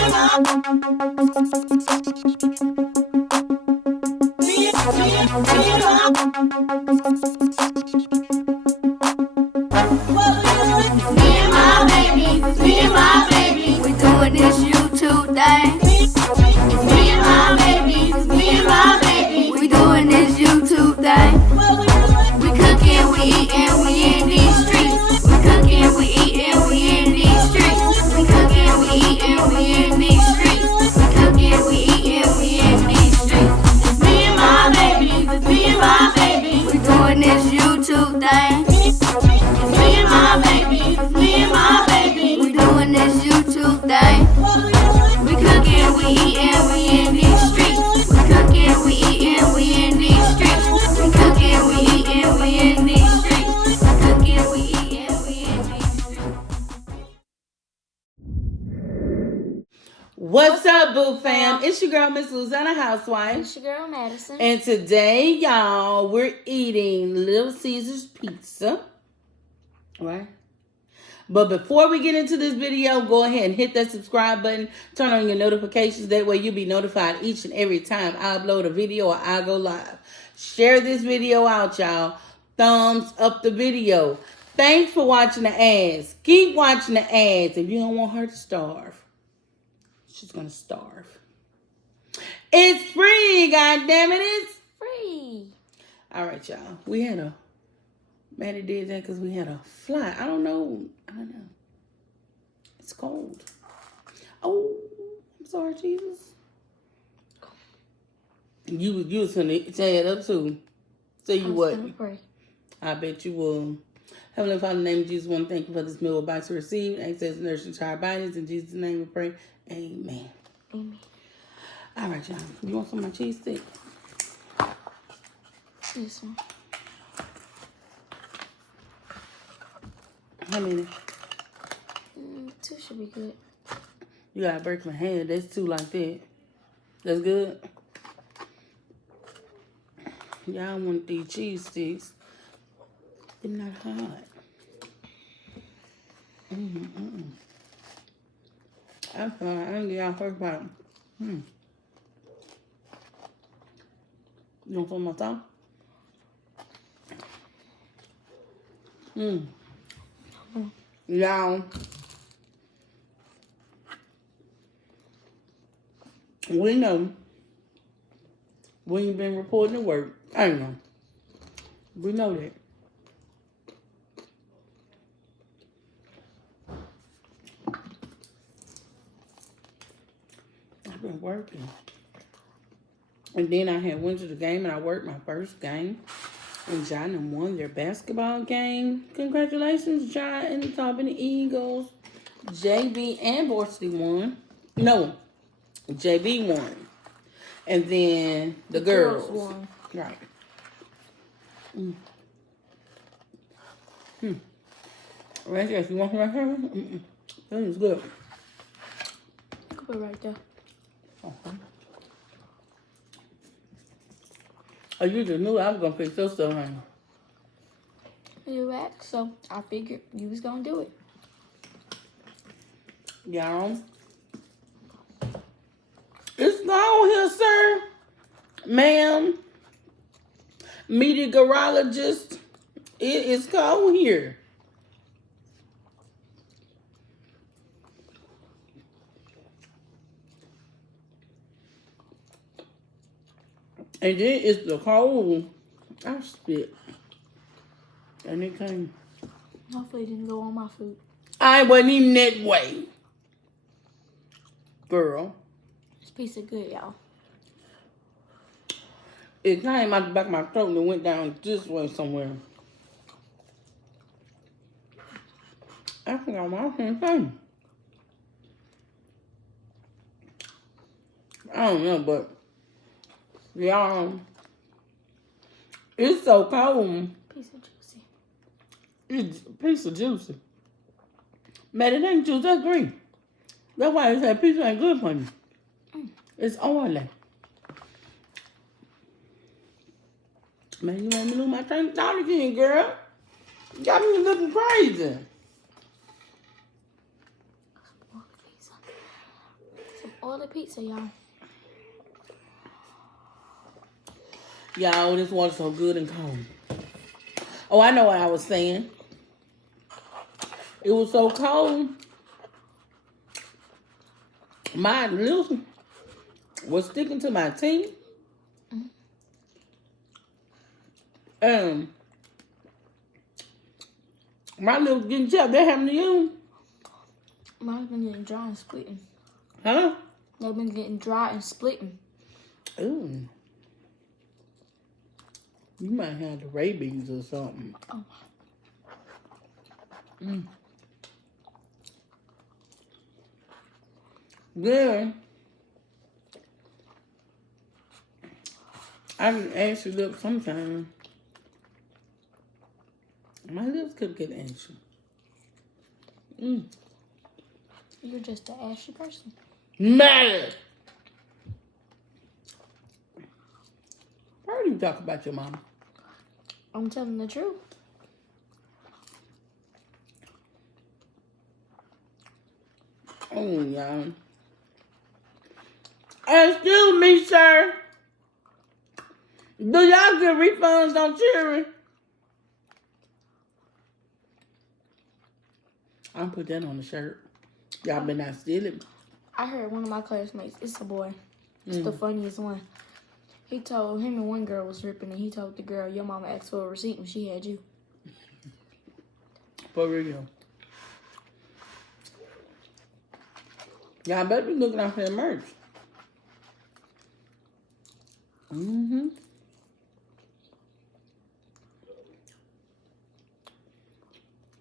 We doing this YouTube thing. Me and my baby. We doing this YouTube thing. We cooking, we eating, we in these streets. We cooking, we eating, we in these streets. We cooking, we eating, we in these streets. We cooking, we eating, we in these streets. It's me and my baby. We doing this YouTube thing. It's me and my baby. We doing this YouTube thing. We cooking, we eating, we in these streets. We cooking, we eating, we in these streets. We cooking, we eating, we in these streets. We cooking, we eating, we in these streets. What's up, Boo Fam? It's your girl, Miss Louisiana Housewife. It's your girl, Madison. And today, y'all, we're eating Little Caesars pizza. Right? But before we get into this video, go ahead and hit that subscribe button. Turn on your notifications. That way you'll be notified each and every time I upload a video or I go live. Share this video out, y'all. Thumbs up the video. Thanks for watching the ads. Keep watching the ads. If you don't want her to starve, she's going to starve. It's free, goddammit. It's Free. all right, y'all. We had a... Maddie did that because we had a fly. I don't know. It's cold. Oh, I'm sorry, Jesus. You was going to tear it up too. So you what? Pray. I bet you will. Heavenly Father, in the name of Jesus, I want to thank you for this meal we're about to receive. Access and nourishment to our bodies. In Jesus' name we pray. Amen. Amen. All right, y'all. You want some of my cheese stick? This one. How many? 2 should be good. You gotta break my hand. That's 2 like that. That's good. Y'all want these cheese sticks. They're not hot. I'm sorry. I didn't get y'all first bite. You want some more sauce? Y'all, we know we ain't been reporting to work. I know. We know that. I've been working. And then I had went to the game and I worked my first game. And Shan won their basketball game. Congratulations, Shan and the Natalbany Eagles. JB and varsity won. No, JB won. And then the girls won. Right. Right there. You want some right here? That is good. Put it right there. Okay. Oh, you just knew I was going to fix your stuff, honey. You asked, so I figured you was going to do it. Y'all. It's cold here, sir. Ma'am. Meteorologist. It is cold here. And then it's the cold. I spit. And it came. Hopefully it didn't go on my food. I wasn't even that way. Girl. This pizza good, y'all. It came out the back of my throat and it went down this way somewhere. I forgot my thing. I don't know, but y'all, it's so cold. Piece of juicy. It's a piece of juicy. Man, it ain't juice, that's green. That's why they say pizza ain't good for you. It's oily. Man, you made me lose my train of thought again, girl. You got me looking crazy. order pizza, y'all. Y'all, this water's so good and cold. Oh, I know what I was saying. It was so cold. My lips was sticking to my teeth. My lips getting chapped. That happened to you? Mine's been getting dry and splitting. Huh? They've been getting dry and splitting. Ooh. You might have the rabies or something. Oh. Then I can ask your lips sometimes. My lips could get ashy. You're just an ashy person. Mad. Why do you talk about your mama? I'm telling the truth. Oh, y'all. Excuse me, sir. Do y'all get refunds on children? I'll put that on the shirt. Y'all better not steal it. I heard one of my classmates, it's a boy, it's the funniest one. He told him and one girl was ripping, and he told the girl, your mama asked for a receipt when she had you. For real. Y'all better be looking out for that merch.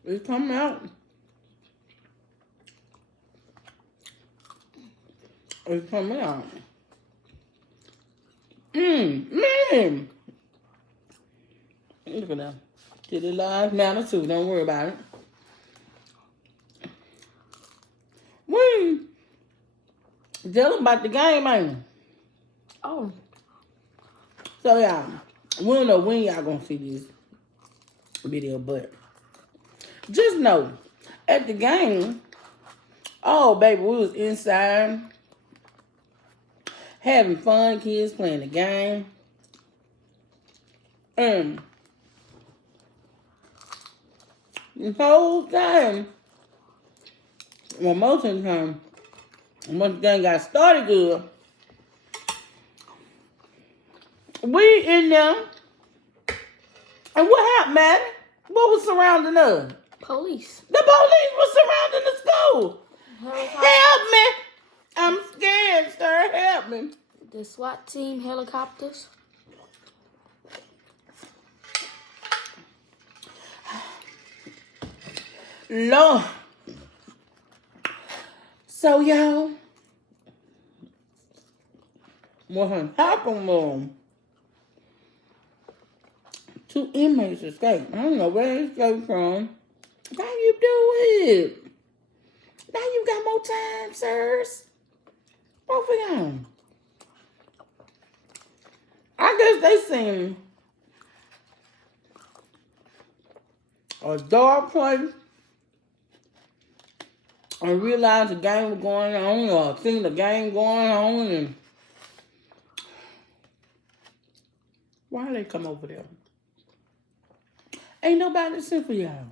It's coming out. It's coming out. Man. Look at that. Kitty lives matter too. Don't worry about it. Tell them about the game, ain't you? Oh. So, y'all, we don't know when y'all gonna see this video, but just know, at the game, oh, baby, we was inside having fun, kids playing the game. The whole time, well, most of the time, once the game got started good, we in there, and what happened, man? What was surrounding us? Police. The police was surrounding the school. Help me! I'm scared, sir. Help me. The SWAT team, helicopters. Lord. So, y'all, what happened? Two inmates escaped. I don't know where they escaped from. How you do it? Now you got more time, sirs. Both of y'all. I guess they seen a dark place and realized the game was going on, or seen the game going on, and why they come over there? Ain't nobody sent for y'all.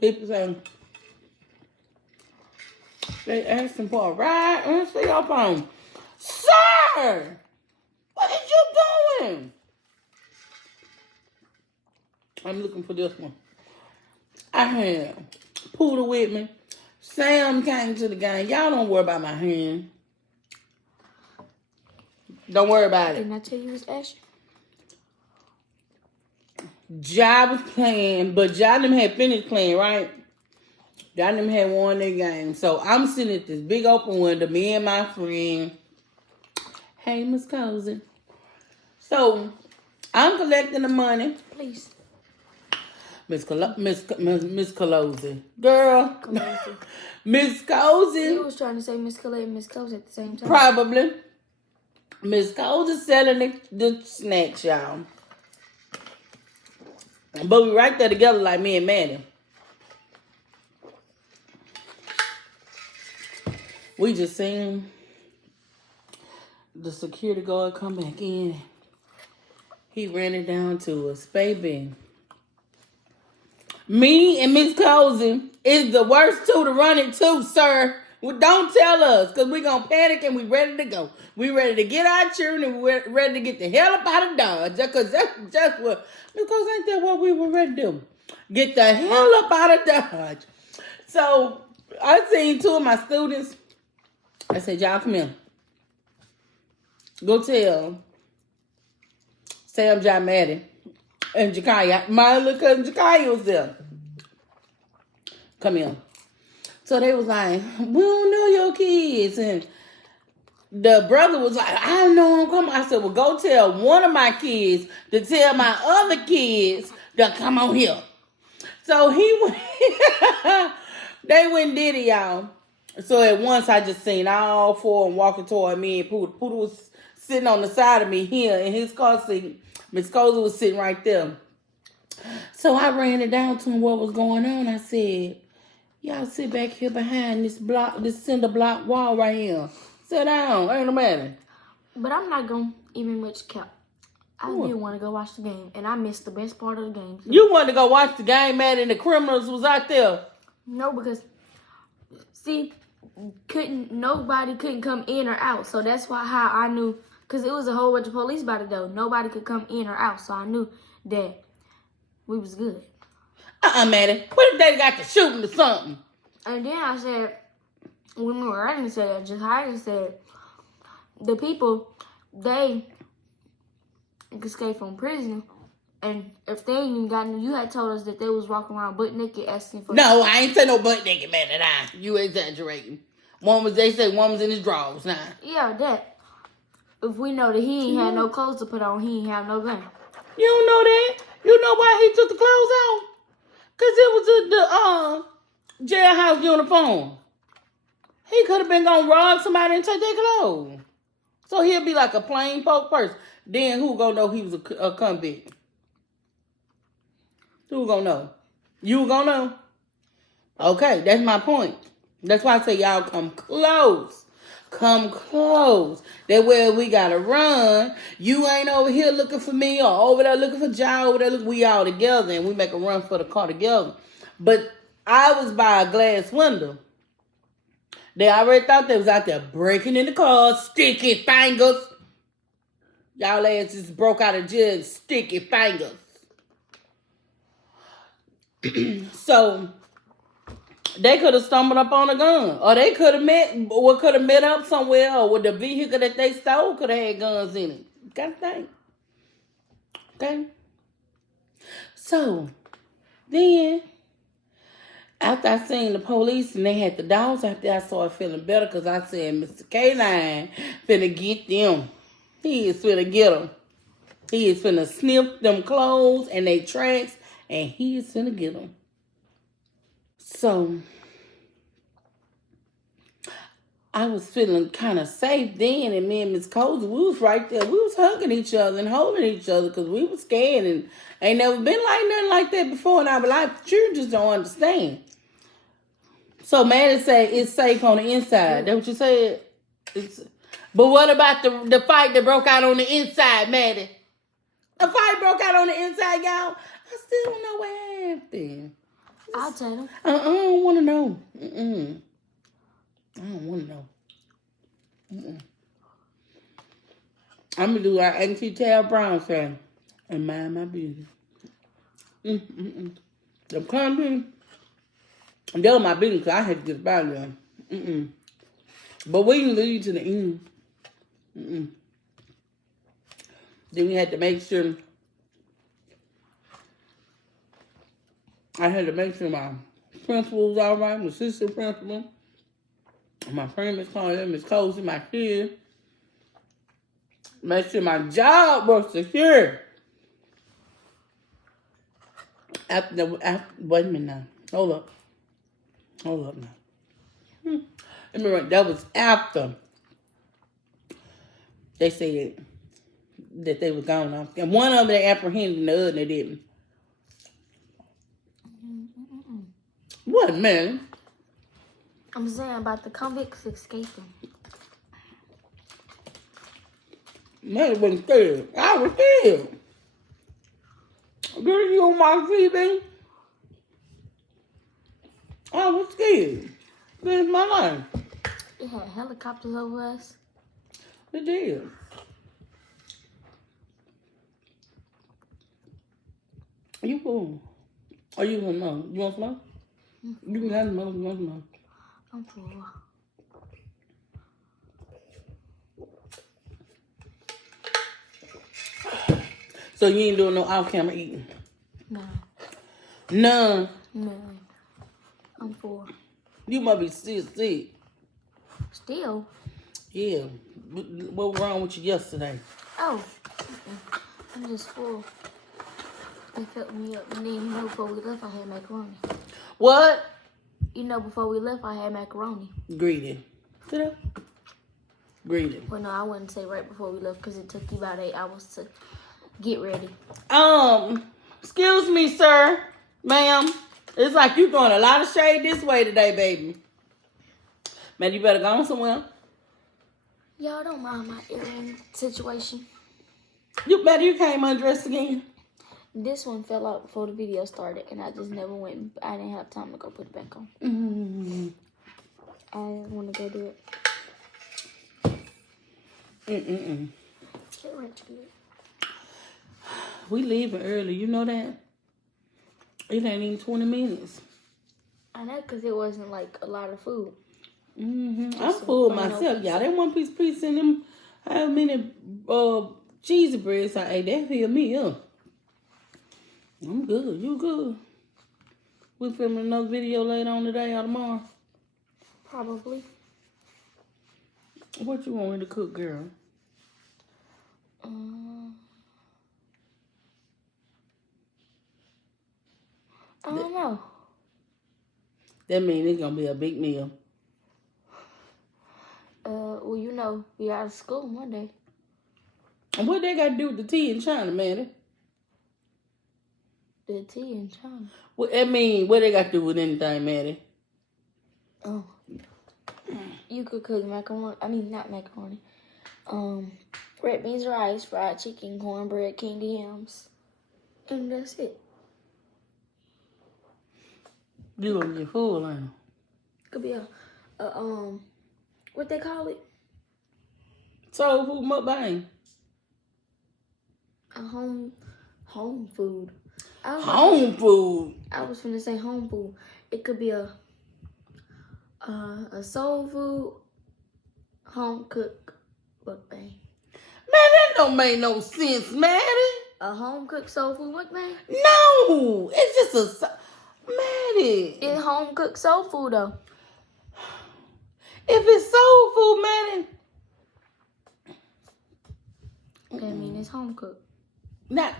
People say they asking for a ride and see your phone. Sir, what are you doing? I'm looking for this one. I had Poodle with me. Sam came to the game. Y'all don't worry about my hand. Don't worry about it. Didn't I tell you it was Asher? Ja was playing, but Ja them had finished playing, right? Ja them had won their game. So I'm sitting at this big open window, me and my friend. Hey, Miss Cozy. So I'm collecting the money. Please. Miss Colosi. Girl. Miss Cozy. You was trying to say Miss Calais and Miss Cozy at the same time. Probably. Miss Cozy selling the snacks, y'all. But we right there together like me and Maddie. We just seen the security guard come back in. He ran it down to us, baby. Me and Miss Cozy is the worst two to run it to, sir. Well, don't tell us, because we're going to panic and we ready to go. We ready to get our children and we're ready to get the hell up out of Dodge. Because that's just what, because ain't that what we were ready to do? Get the hell up out of Dodge. So, I seen two of my students. I said, y'all come here. Go tell Sam, John, Maddie, and Jakaya. My little cousin Jakaya was there. Come here. So they was like, we don't know your kids. And the brother was like, I know him. Come on. I said, well, go tell one of my kids to tell my other kids to come on here. So he went, they went and did it, y'all. So at once I just seen all four of them walking toward me, and Poodle was sitting on the side of me here in his car seat. Miss Cozy was sitting right there. So I ran it down to him what was going on. I said, y'all sit back here behind this cinder block wall right here. Sit down, ain't no matter. But I'm not gonna even much count. I did want to go watch the game, and I missed the best part of the game. So. You wanted to go watch the game, man, and the criminals was out there. No, because see, nobody couldn't come in or out, so that's why how I knew, because it was a whole bunch of police by the door. Nobody could come in or out, so I knew that we was good. Maddie. What if they got to shooting or something? And then I said, when we were running, said, Jahia said, the people, they escaped from prison, and if they ain't even gotten, you had told us that they was walking around butt naked asking for. No, I ain't say no butt naked, man. You exaggerating. They say one was in his drawers now. Yeah, that. If we know that he ain't had no clothes to put on, he ain't have no gun. You don't know that? You know why he took the clothes off? Because it was the jailhouse uniform. He could have been going to rob somebody and take their clothes. So he'll be like a plain folk person. Then who gonna know he was a convict? Who gonna know? You gonna know? Okay, that's my point. That's why I say y'all come close. Come close. That way we gotta run. You ain't over here looking for me or over there looking for y'all. Over there, we all together and we make a run for the car together. But I was by a glass window. They already thought they was out there breaking in the car, sticky fingers. Y'all ass just broke out of jail, sticky fingers. So they could have stumbled up on a gun, or they could have met up somewhere, or with the vehicle that they stole could have had guns in it. You gotta think. Okay. So then, after I seen the police and they had the dogs out there, I started feeling better because I said, Mr. K9 finna get them. He is finna get them. He is finna sniff them clothes and they tracks, and he is finna get them. So, I was feeling kind of safe then, and me and Miss Cozy, we was right there. We was hugging each other and holding each other because we was scared and ain't never been like nothing like that before in our life. Children just don't understand. So, Maddie said it's safe on the inside. That's what you said? But what about the fight that broke out on the inside, Maddie? The fight broke out on the inside, y'all. I still don't know what happened. I'll tell them. I don't want to know. I don't want to know. I'm going to do our Auntie Tal Brown thing and mind my business. The country, that was my business because I had to get by them. But we can lead to the end. Then we had to make sure, I had to make sure my principal was all right, my assistant principal, my friend Miss Sonia, Miss Cozy, my kids. Make sure my job was secure. After wait a minute now. Hold up now. Remember, that was after they said that they were gone off. And one of them they apprehended and the other they didn't. What, man? I'm saying about the convicts escaping. Man, wasn't scared. I was scared. Girl, you on my TV? I was scared. This is my life. It had helicopters over us. It did. You full? Are you gonna know? You want some? You can have some. You want some? I'm full. So you ain't doing no off-camera eating? No. None. No. I'm full. You must be still sick. Still? Yeah. What was wrong with you yesterday? Oh. I'm just full. They filled me up. And then, you know, before we left, I had macaroni. What? You know, before we left, I had macaroni. Greedy. Sit up. Greedy. Well, no, I wouldn't say right before we left because it took you about 8 hours to get ready. Excuse me, sir. Ma'am. It's like you throwing a lot of shade this way today, baby. Man, you better go on somewhere. Y'all don't mind my earring situation. You better you came undressed again. This one fell out before the video started, and I just never went. I didn't have time to go put it back on. I didn't want to go do it. Get rich good. We leaving early. You know that? It ain't even 20 minutes. I know, because it wasn't like a lot of food. I'm full myself, y'all. That one piece in them, how many cheesy breads I ate, that filled me up. I'm good. You good? We filming another video later on today or tomorrow? Probably. What you want me to cook, girl? I don't know. That means it's gonna be a big meal. Well, you know, we out of school Monday. And what they got to do with the tea in China, man? The tea in China. What they got to do with anything, Maddie? Oh. You could cook macaroni. I mean, not macaroni. Red beans, rice, fried chicken, cornbread, candy yams. And that's it. You gonna get full, ain't it? Could be what they call it? Soul food mukbang. A home food. Home food. I was finna say home food. It could be a soul food, home cook mukbang. Man, that don't make no sense, Maddie. A home cooked soul food mukbang? No, it's just Maddie. It's home cooked soul food though. If it's soul food, Maddie. I mean, it's home cooked. Not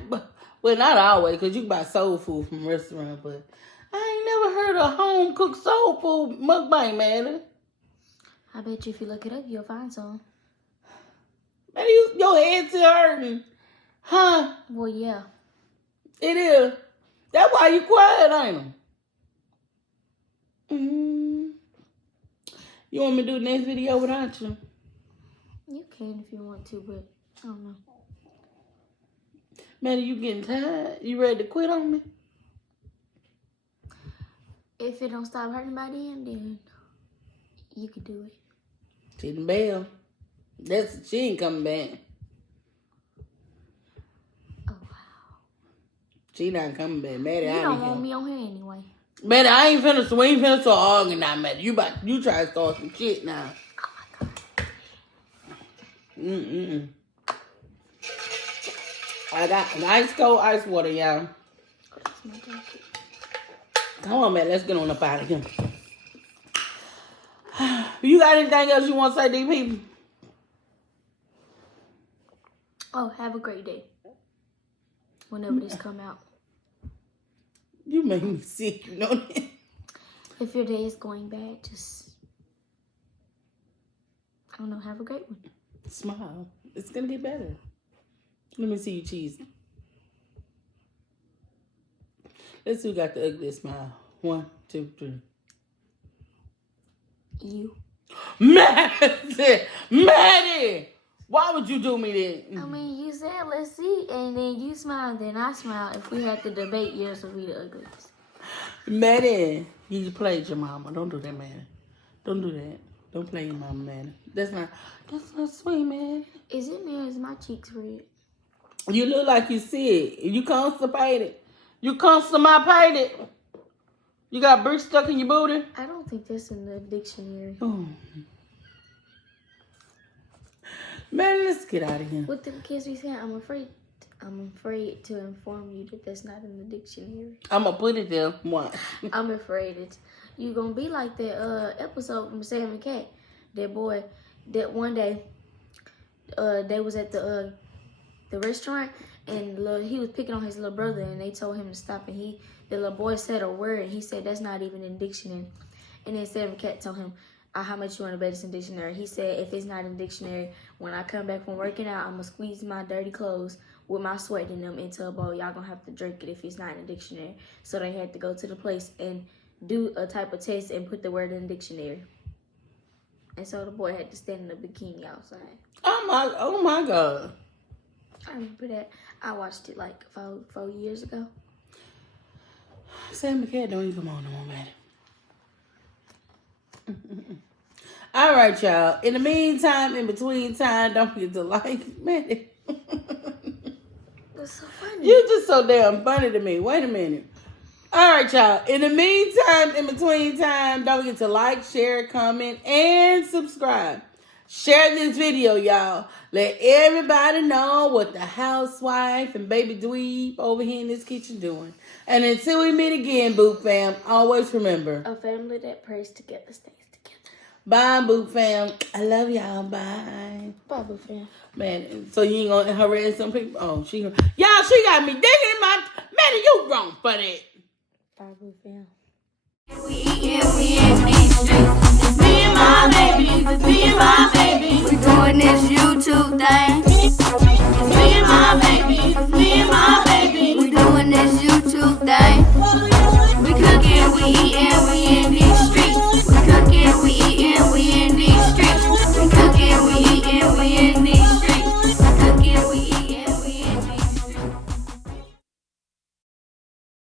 always, because you can buy soul food from restaurants, but I ain't never heard of home cooked soul food mukbang, Maddie. I bet you if you look it up, you'll find some. Man, your head still hurting. Huh? Well, yeah. It is. That's why you quiet, ain't it? You want me to do the next video without you? You can if you want to, but I don't know. Man, you getting tired? You ready to quit on me? If it don't stop hurting by then you could do it. She done bail. She ain't coming back. Oh, wow. She not coming back. Maddie, You don't want me on here anyway. Maddie, I ain't finna, we ain't finna start arguing now, Maddie. You try to start some shit now. Oh, my God. I got an ice cold ice water, y'all. That's my jacket. Come on, man. Let's get on up out of here. You got anything else you want to say to these people? Oh, have a great day. Whenever this come out. You make me sick, you know that? If your day is going bad, just, I don't know, have a great one. Smile. It's going to get better. Let me see you cheese. Let's see who got the ugliest smile. 1, 2, 3. You. Maddie, why would you do me that? I mean, you said let's see, and then you smiled, then I smiled. If we had to debate, yours would be the ugliest. Maddie, you played your mama. Don't do that, man. Don't do that. Don't play your mama, man. That's not sweet, man. Is it me or is my cheeks red? You look like you sick. You constipated. You constipated. You got bricks stuck in your booty? I don't think that's in the dictionary. Oh. Man, let's get out of here. What the kids be saying? I'm afraid to inform you that that's not in the dictionary. I'm going to put it there once. I'm afraid you going to be like that episode from Sam and Cat. That boy, that one day, they was at the restaurant, and he was picking on his little brother, and they told him to stop, and the little boy said a word, and he said that's not even in dictionary. And then Sam and Cat told him, how much you want to bet it's in dictionary? He said, if it's not in dictionary, when I come back from working out, I'm going to squeeze my dirty clothes with my sweat in them into a bowl. Y'all going to have to drink it if it's not in the dictionary. So they had to go to the place and do a type of test and put the word in the dictionary. And so the boy had to stand in a bikini outside. Oh my God. I remember that. I watched it like 4 years ago. Sam McCann don't even come on no more, man. All right, y'all. In the meantime, in between time, don't forget to like, man. That's so funny. You just so damn funny to me. Wait a minute. All right, y'all. In the meantime, in between time, don't forget to like, share, comment, and subscribe. Share this video, y'all. Let everybody know what the housewife and baby dweeb over here in this kitchen doing. And until we meet again, Boot Fam, always remember. A family that prays together stays together. Bye, Boot Fam. I love y'all. Bye. Bye, Boot Fam. Man, so you ain't gonna harass some people? Oh, she got me digging in my... Man, you wrong for that. Bye, Boot Fam. We in these streets. It's me and my baby. It's me and my baby. We doing this YouTube thing. It's me and my baby. It's me and my baby.